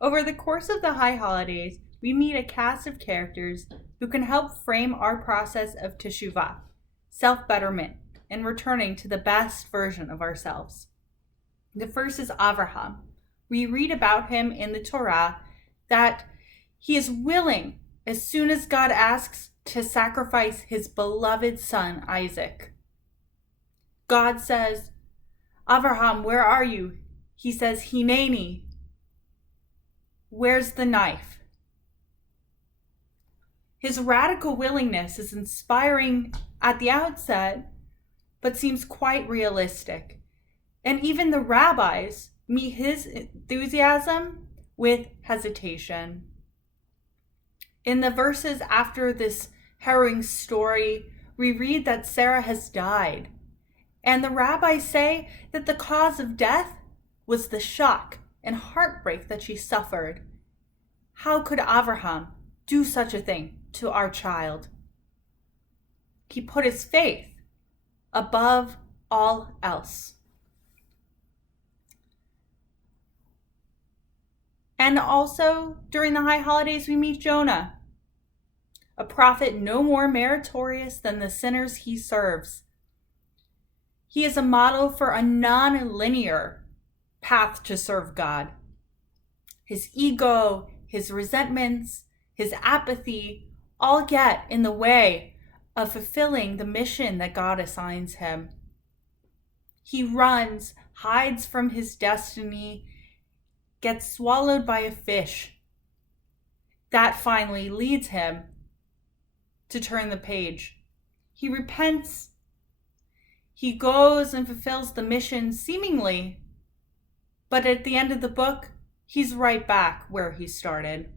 Over the course of the High Holidays, we meet a cast of characters who can help frame our process of Teshuva, self-betterment, and returning to the best version of ourselves. The first is Avraham. We read about him in the Torah that he is willing, as soon as God asks, to sacrifice his beloved son, Isaac. God says, "Avraham, where are you?" He says, "Hineni." Where's the knife? His radical willingness is inspiring at the outset, but seems quite realistic. And even the rabbis meet his enthusiasm with hesitation. In the verses after this harrowing story, we read that Sarah has died. And the rabbis say that the cause of death was the shock and heartbreak that she suffered. How could Avraham do such a thing to our child? He put his faith above all else. And also, during the High Holidays, we meet Jonah, a prophet no more meritorious than the sinners he serves. He is a model for a non-linear path to serve God. His ego, his resentments, his apathy all get in the way of fulfilling the mission that God assigns him. He runs, hides from his destiny, gets swallowed by a fish. That finally leads him to turn the page. He repents. He goes and fulfills the mission seemingly, but at the end of the book, he's right back where he started.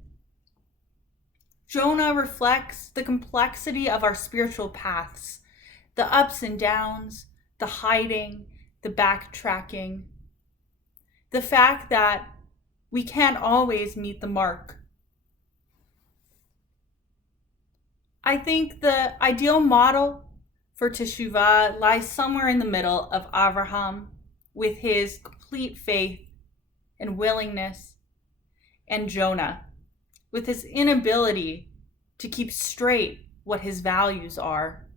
Jonah reflects the complexity of our spiritual paths, the ups and downs, the hiding, the backtracking, the fact that we can't always meet the mark. I think the ideal model for Teshuva lies somewhere in the middle of Avraham with his complete faith and willingness, and Jonah with his inability to keep straight what his values are.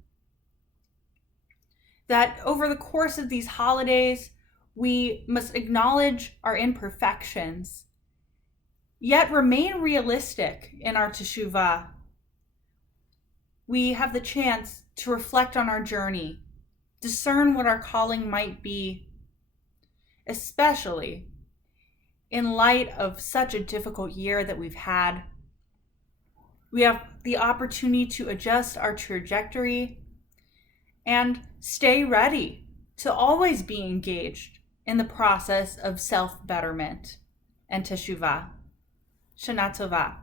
That over the course of these holidays, we must acknowledge our imperfections, yet remain realistic in our Teshuva. We have the chance to reflect on our journey, discern what our calling might be, especially in light of such a difficult year that we've had. We have the opportunity to adjust our trajectory and stay ready to always be engaged in the process of self-betterment and Teshuva. Shana Tova.